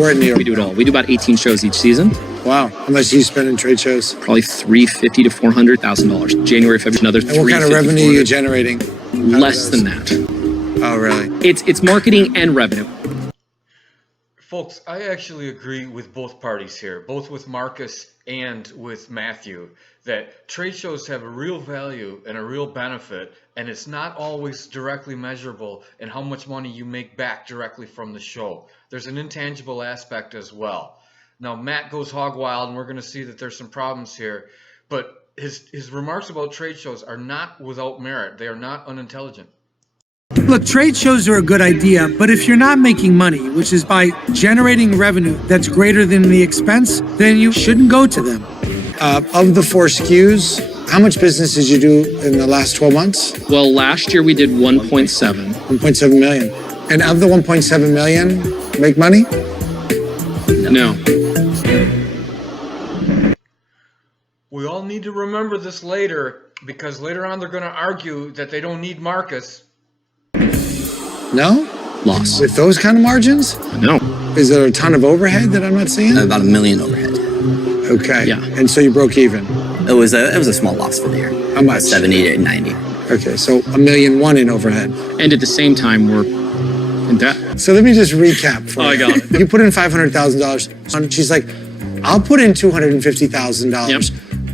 We're in New York. We do it all. We do about 18 shows each season. Wow. How much do you spend in trade shows? Probably $350,000 to $400,000. January, February, another. And what kind of revenue are you generating? Less than that. Oh, really? It's marketing and revenue. Folks, I actually agree with both parties here, both with Marcus and with Matthew, that trade shows have a real value and a real benefit, and it's not always directly measurable in how much money you make back directly from the show. There's an intangible aspect as well. Now, Matt goes hog wild, and we're going to see that there's some problems here, but his remarks about trade shows are not without merit. They are not unintelligent. Look, trade shows are a good idea, but if you're not making money, which is by generating revenue that's greater than the expense, then you shouldn't go to them. Of the 4 SKUs, how much business did you do in the last 12 months? Well, last year we did 1.7. 1.7 million. And of the 1.7 million, make money? No. We all need to remember this later, because later on they're going to argue that they don't need Marcus. No? Loss. With those kind of margins? No. Is there a ton of overhead that I'm not seeing? About $1 million overhead. Okay. Yeah. And so you broke even? It was a small loss for the year. How much? 70 to 90. Okay, so $1.1 million in overhead. And at the same time, we're in debt. So let me just recap for you. I got it. You put in $500,000. And she's like, I'll put in $250,000. Yep.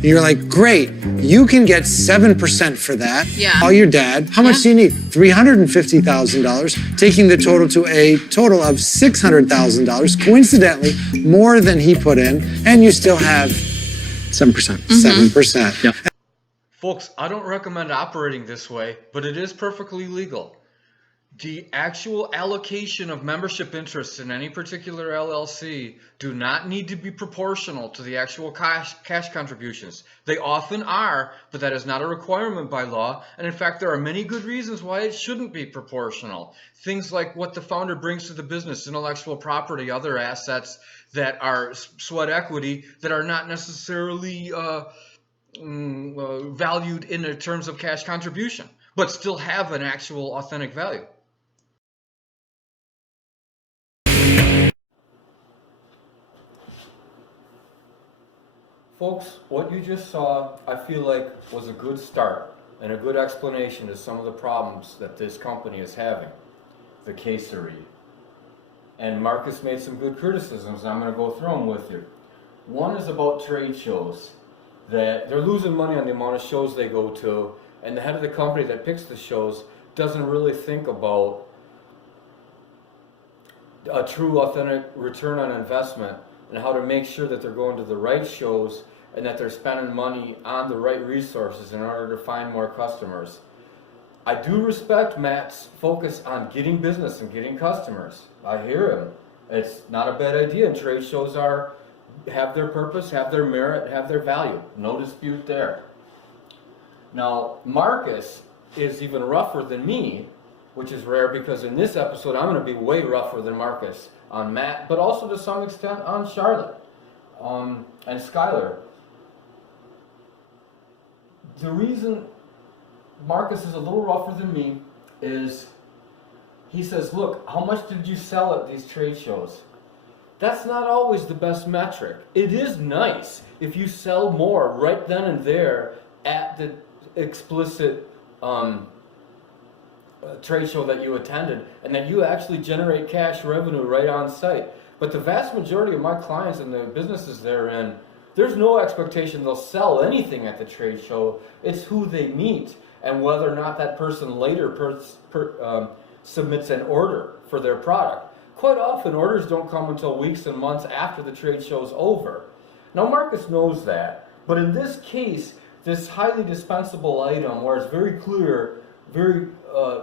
You're like, great, you can get 7% for that. Yeah. Call your dad. How much do you need? $350,000, taking the total to a total of $600,000, coincidentally, more than he put in, and you still have 7%. 7%. Yep. Folks, I don't recommend operating this way, but it is perfectly legal. The actual allocation of membership interests in any particular LLC do not need to be proportional to the actual cash contributions. They often are, but that is not a requirement by law. And in fact, there are many good reasons why it shouldn't be proportional. Things like what the founder brings to the business, intellectual property, other assets that are sweat equity that are not necessarily valued in terms of cash contribution, but still have an actual authentic value. Folks, what you just saw, I feel like, was a good start and a good explanation to some of the problems that this company is having, the casery. And Marcus made some good criticisms, and I'm going to go through them with you. One is about trade shows, that they're losing money on the amount of shows they go to, and the head of the company that picks the shows doesn't really think about a true, authentic return on investment and how to make sure that they're going to the right shows and that they're spending money on the right resources in order to find more customers. I do respect Matt's focus on getting business and getting customers. I hear him. It's not a bad idea, and trade shows have their purpose, have their merit, have their value. No dispute there. Now, Marcus is even rougher than me, which is rare because in this episode I'm going to be way rougher than Marcus on Matt, but also to some extent on Charlotte and Skylar. The reason Marcus is a little rougher than me is he says, look, how much did you sell at these trade shows? That's not always the best metric. It is nice if you sell more right then and there at the explicit trade show that you attended, and that you actually generate cash revenue right on site. But the vast majority of my clients and the businesses they're in, there's no expectation they'll sell anything at the trade show. It's who they meet and whether or not that person later submits an order for their product. Quite often, orders don't come until weeks and months after the trade show's over. Now, Marcus knows that, but in this case, this highly dispensable item where it's very clear, very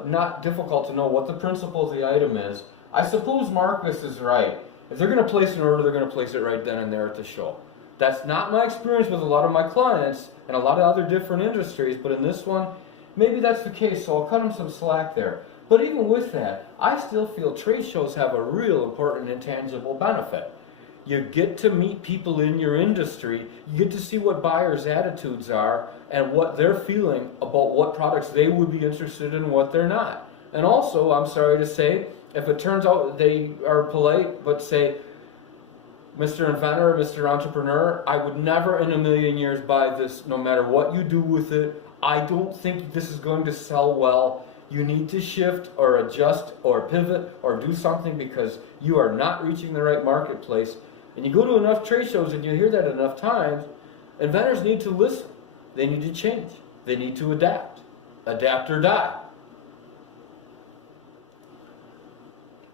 not difficult to know what the principle of the item is, I suppose Marcus is right. If they're going to place an order, they're going to place it right then and there at the show. That's not my experience with a lot of my clients and a lot of other different industries, but in this one, maybe that's the case, so I'll cut them some slack there. But even with that, I still feel trade shows have a real important intangible benefit. You get to meet people in your industry, you get to see what buyers' attitudes are and what they're feeling about what products they would be interested in and what they're not. And also, I'm sorry to say, if it turns out they are polite but say, Mr. Inventor, Mr. Entrepreneur, I would never in a million years buy this no matter what you do with it. I don't think this is going to sell well. You need to shift or adjust or pivot or do something because you are not reaching the right marketplace. And you go to enough trade shows and you hear that enough times, inventors need to listen. They need to change. They need to adapt. Adapt or die.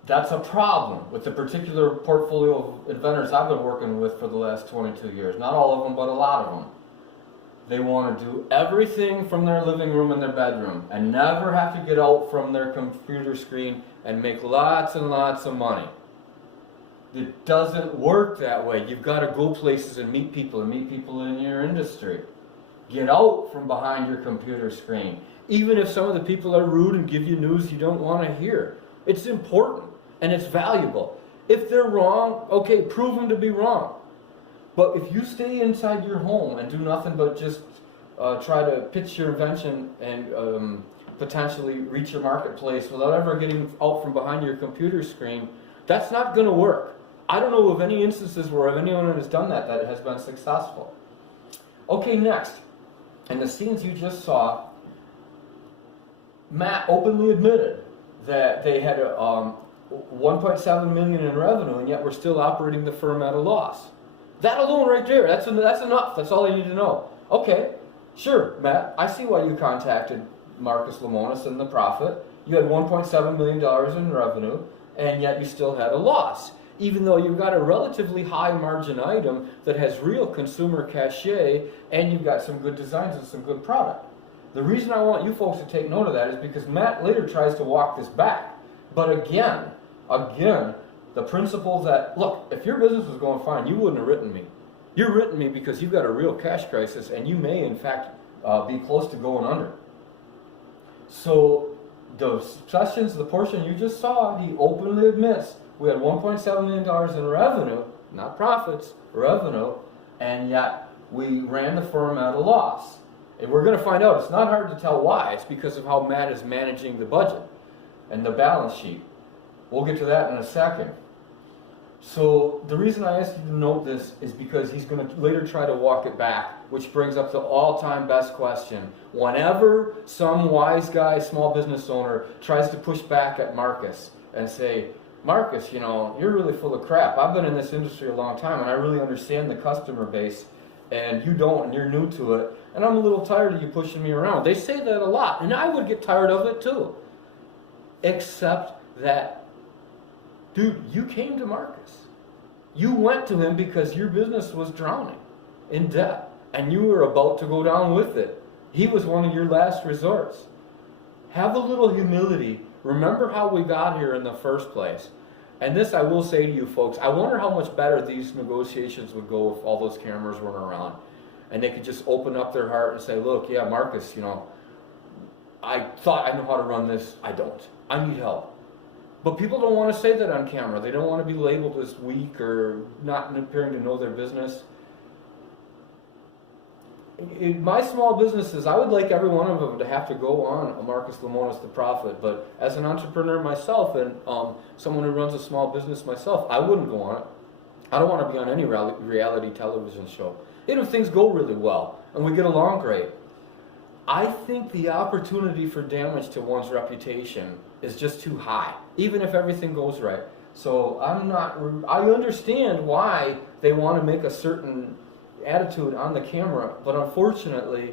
That's a problem with the particular portfolio of inventors I've been working with for the last 22 years. Not all of them, but a lot of them. They want to do everything from their living room and their bedroom and never have to get out from their computer screen and make lots and lots of money. It doesn't work that way. You've got to go places and meet people in your industry. Get out from behind your computer screen. Even if some of the people are rude and give you news you don't want to hear. It's important and it's valuable. If they're wrong, okay, prove them to be wrong. But if you stay inside your home and do nothing but just try to pitch your invention and potentially reach your marketplace without ever getting out from behind your computer screen, that's not going to work. I don't know of any instances where anyone has done that has been successful. Okay, next. In the scenes you just saw, Matt openly admitted that they had 1.7 million in revenue and yet we're still operating the firm at a loss. That alone right there, that's enough. That's all I need to know. Okay, sure, Matt, I see why you contacted Marcus Lemonis and the Prophet. You had $1.7 million in revenue, and yet you still had a loss, even though you've got a relatively high margin item that has real consumer cachet, and you've got some good designs and some good product. The reason I want you folks to take note of that is because Matt later tries to walk this back. But again, the principle that, look, if your business was going fine, you wouldn't have written me. You're written me because you've got a real cash crisis and you may, in fact, be close to going under. So the sessions, the portion you just saw, he openly admits we had $1.7 million in revenue, not profits, revenue, and yet we ran the firm at a loss. And we're going to find out, it's not hard to tell why. It's because of how Matt is managing the budget and the balance sheet. We'll get to that in a second. So the reason I asked you to note this is because he's going to later try to walk it back, which brings up the all-time best question. Whenever some wise guy, small business owner, tries to push back at Marcus and say, Marcus, you know, you're really full of crap. I've been in this industry a long time and I really understand the customer base and you don't and you're new to it and I'm a little tired of you pushing me around. They say that a lot and I would get tired of it too. Except that, dude, you came to Marcus. You went to him because your business was drowning in debt and you were about to go down with it. He was one of your last resorts. Have a little humility. Remember how we got here in the first place. And this I will say to you folks, I wonder how much better these negotiations would go if all those cameras weren't around. And they could just open up their heart and say, look, yeah, Marcus, you know, I thought I know how to run this. I don't. I need help. But people don't want to say that on camera. They don't want to be labeled as weak or not appearing to know their business. In my small businesses, I would like every one of them to have to go on a Marcus Lemonis the Prophet. But as an entrepreneur myself and someone who runs a small business myself, I wouldn't go on it. I don't want to be on any reality television show. Even if things go really well and we get along great. I think the opportunity for damage to one's reputation is just too high, even if everything goes right. So I understand why they want to make a certain attitude on the camera, but unfortunately,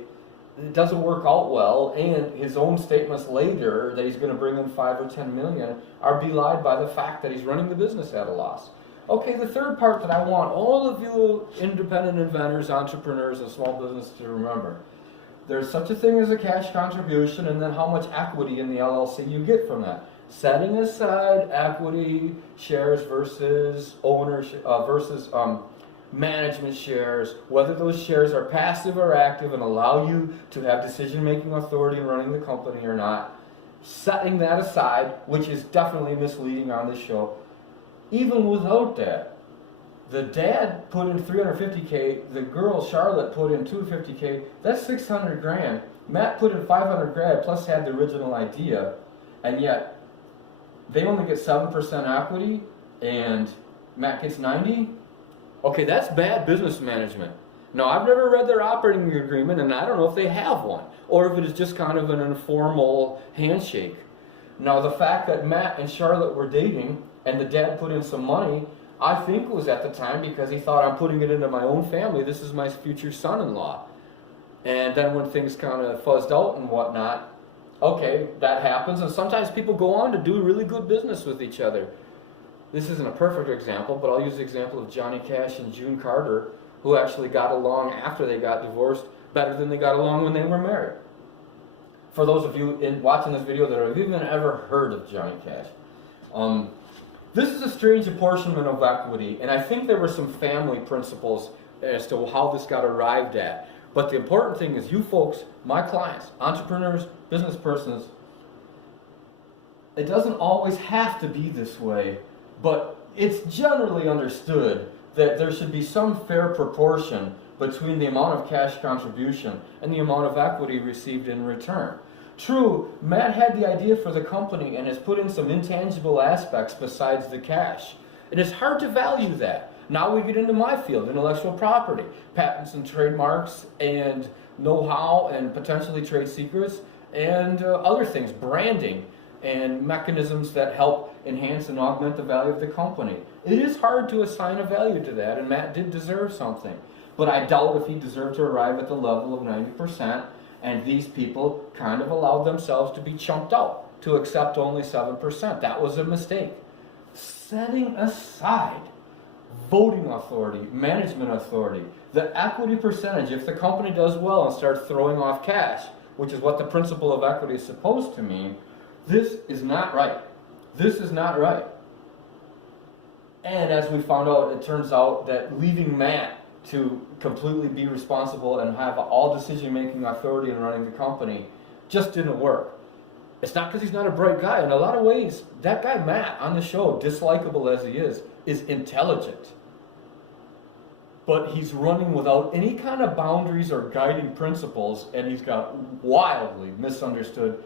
it doesn't work out well, and his own statements later that he's going to bring in 5 or 10 million are belied by the fact that he's running the business at a loss. Okay, the third part that I want all of you independent inventors, entrepreneurs, and small business to remember. There's such a thing as a cash contribution and then how much equity in the LLC you get from that. Setting aside equity shares versus ownership versus management shares, whether those shares are passive or active and allow you to have decision-making authority in running the company or not. Setting that aside, which is definitely misleading on this show. Even without that, the dad put in $350K, the girl Charlotte put in $250K, that's $600,000. Matt put in $500,000 plus had the original idea, and yet they only get 7% equity and Matt gets 90. Okay, that's bad business management. Now, I've never read their operating agreement, and I don't know if they have one, or if it is just kind of an informal handshake. Now, the fact that Matt and Charlotte were dating, and the dad put in some money, I think was at the time because he thought, I'm putting it into my own family, this is my future son-in-law. And then when things kind of fuzzed out and whatnot, okay, that happens, and sometimes people go on to do really good business with each other. This isn't a perfect example, but I'll use the example of Johnny Cash and June Carter, who actually got along after they got divorced better than they got along when they were married. For those of you watching this video that have even ever heard of Johnny Cash, this is a strange apportionment of equity, and I think there were some family principles as to how this got arrived at. But the important thing is you folks, my clients, entrepreneurs, business persons, it doesn't always have to be this way, but it's generally understood that there should be some fair proportion between the amount of cash contribution and the amount of equity received in return. True, Matt had the idea for the company and has put in some intangible aspects besides the cash. And it's hard to value that. Now we get into my field, intellectual property, patents and trademarks and know-how and potentially trade secrets and other things, branding and mechanisms that help enhance and augment the value of the company. It is hard to assign a value to that, and Matt did deserve something. But I doubt if he deserved to arrive at the level of 90%, and these people kind of allowed themselves to be chumped out to accept only 7%. That was a mistake. Setting aside voting authority, management authority, the equity percentage, if the company does well and starts throwing off cash, which is what the principle of equity is supposed to mean, this is not right. This is not right. And as we found out, it turns out that leaving Matt to completely be responsible and have all decision-making authority in running the company just didn't work. It's not because he's not a bright guy. In a lot of ways, that guy Matt on the show, dislikable as he is intelligent. But he's running without any kind of boundaries or guiding principles, and he's got wildly misunderstanding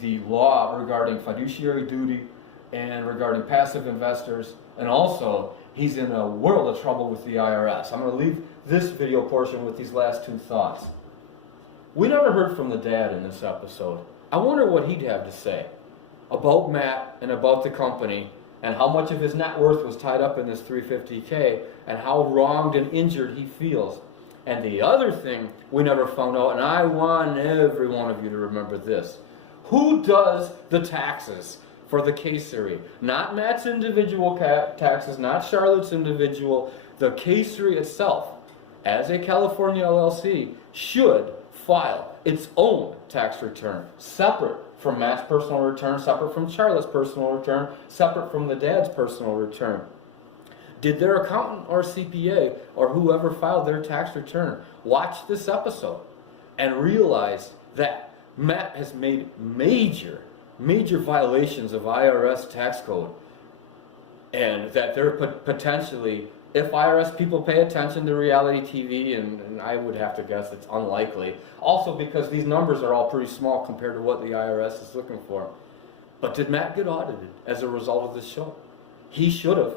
the law regarding fiduciary duty and regarding passive investors, and also he's in a world of trouble with the IRS. I'm going to leave this video portion with these last two thoughts. We never heard from the dad in this episode. I wonder what he'd have to say about Matt and about the company and how much of his net worth was tied up in this $350K and how wronged and injured he feels. And the other thing we never found out, and I want every one of you to remember this: who does the taxes for the K-Series? Not Matt's individual taxes, not Charlotte's individual. The K-Series itself, as a California LLC, should file its own tax return, separate from Matt's personal return, separate from Charlotte's personal return, separate from the dad's personal return. Did their accountant or CPA or whoever filed their tax return watch this episode and realize that Matt has made major violations of IRS tax code, and that they're potentially, if IRS people pay attention to reality TV, and I would have to guess it's unlikely, also because these numbers are all pretty small compared to what the IRS is looking for. But did Matt get audited as a result of this show? He should have,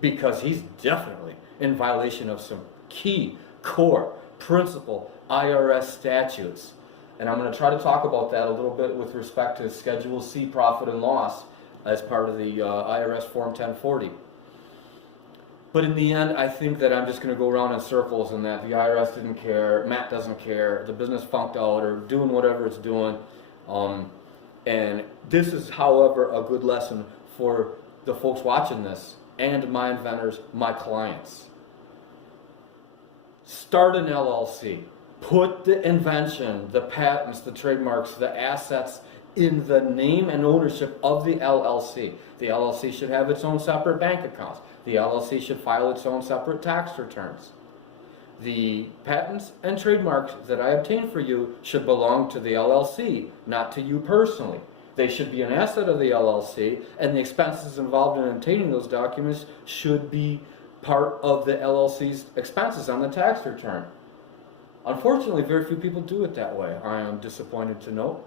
because he's definitely in violation of some key core principal IRS statutes. And I'm going to try to talk about that a little bit with respect to Schedule C profit and loss as part of the IRS Form 1040. But in the end, I think that I'm just going to go around in circles and that the IRS didn't care, Matt doesn't care, the business funked out or doing whatever it's doing. And this is, however, a good lesson for the folks watching this and my inventors, my clients. Start an LLC. Put the invention, the patents, the trademarks, the assets in the name and ownership of the LLC. The LLC should have its own separate bank accounts. The LLC should file its own separate tax returns. The patents and trademarks that I obtain for you should belong to the LLC, not to you personally. They should be an asset of the LLC, and the expenses involved in obtaining those documents should be part of the LLC's expenses on the tax return. Unfortunately, very few people do it that way, I am disappointed to note.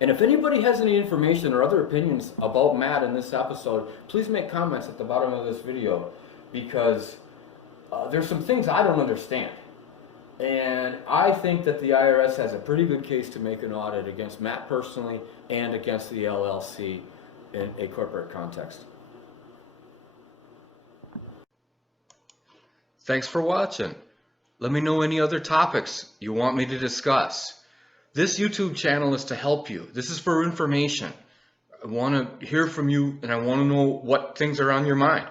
And if anybody has any information or other opinions about Matt in this episode, please make comments at the bottom of this video, because there's some things I don't understand. And I think that the IRS has a pretty good case to make an audit against Matt personally and against the LLC in a corporate context. Thanks for watching. Let me know any other topics you want me to discuss. This YouTube channel is to help you. This is for information. I want to hear from you, and I want to know what things are on your mind.